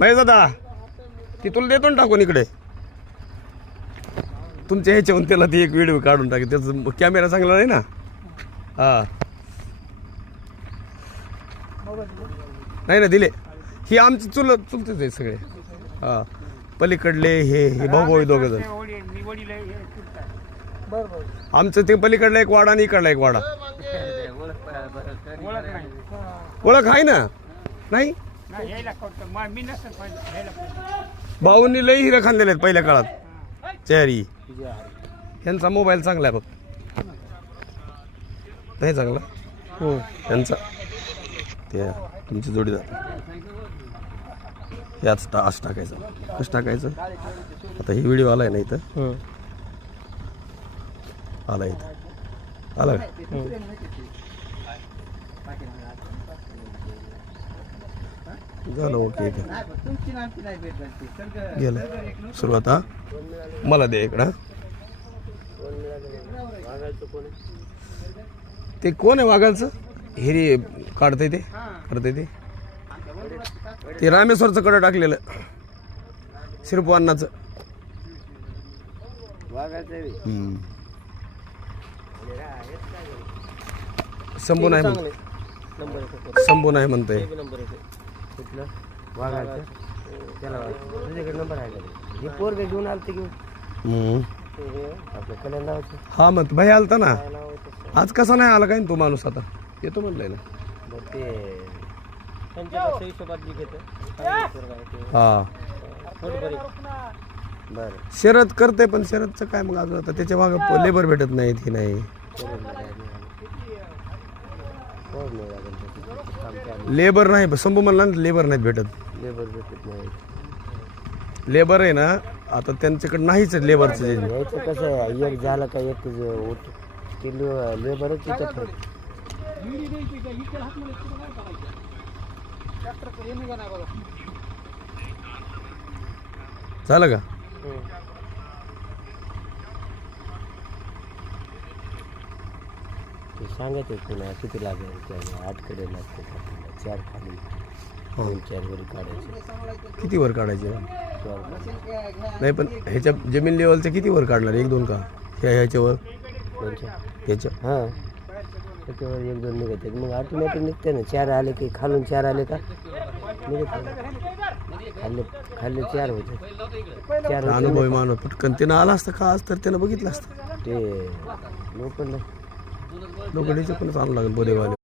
महेश दादा ती तुला देतो ना टाकून इकडे तुमच्या ह्याच्याहून त्याला ती एक व्हिडिओ काढून टाके त्याचा कॅमेरा चांगला नाही ना हा नाही ना दिले ही आमची चुलतेच आहे सगळे हा पलीकडले हे भाऊ दोघ जण आमचं ते पलीकडला एक वाडा आणि इकडला एक वाडा ओळख आहे ना नाही भाऊंनी लई हिरे खाल्लेले आहेत पहिल्या काळात चेहरी यांचा मोबाईल चांगला आहे फक्त नाही चांगला हो त्यांचा ते तुमची जोडीदार याच असं टाकायचं कसं टाकायचं आता ही व्हिडिओ आलाय ना इथं आला इथं आला झालं ओके गेलं सुरुवात हा मला दे इकडं ते कोण आहे वाघालचं हिरी काढतंय ते करतंय ते रामेश्वरचं कडं टाकलेलं शिरपू अण्णाचं शंभू नाही शंभू नाही म्हणतोय हा मग भाई आलता ना आज कसा नाही आला काय तो माणूस आता येतो म्हणलाय ना हा शरद करते पण शरदचं काय मग अजून आता त्याच्या मागे लेबर भेटत नाही ही नाही लेबर नाही शंभू म्हणला ना लेबर नाहीत भेटत लेबर आहे ना आता त्यांच्याकडे नाहीच लेबरचं कसं आहे एक झालं का एक लेबरच झालं का सांगायचं पुन्हा किती लागेल 8 कडे लागते 4 खाली 4 वर काढायचे किती वर काढायचे नाही पण ह्याच्या जमीन लेवलचे किती वर काढणार 1-2 का ह्याच्यावर ह्याच्या हां त्याच्यावर 1-2 निघते मग ऑटोमॅटिक निघते ना 4 आले की खालून 4 आले का खाल्ले 4 होते 4 अनुभवी माणूस पटकन त्यानं आला असतं का आज तर त्यानं बघितलं असतं ते लोकांना लोकांचे पण चालू लागेल बोदेवाले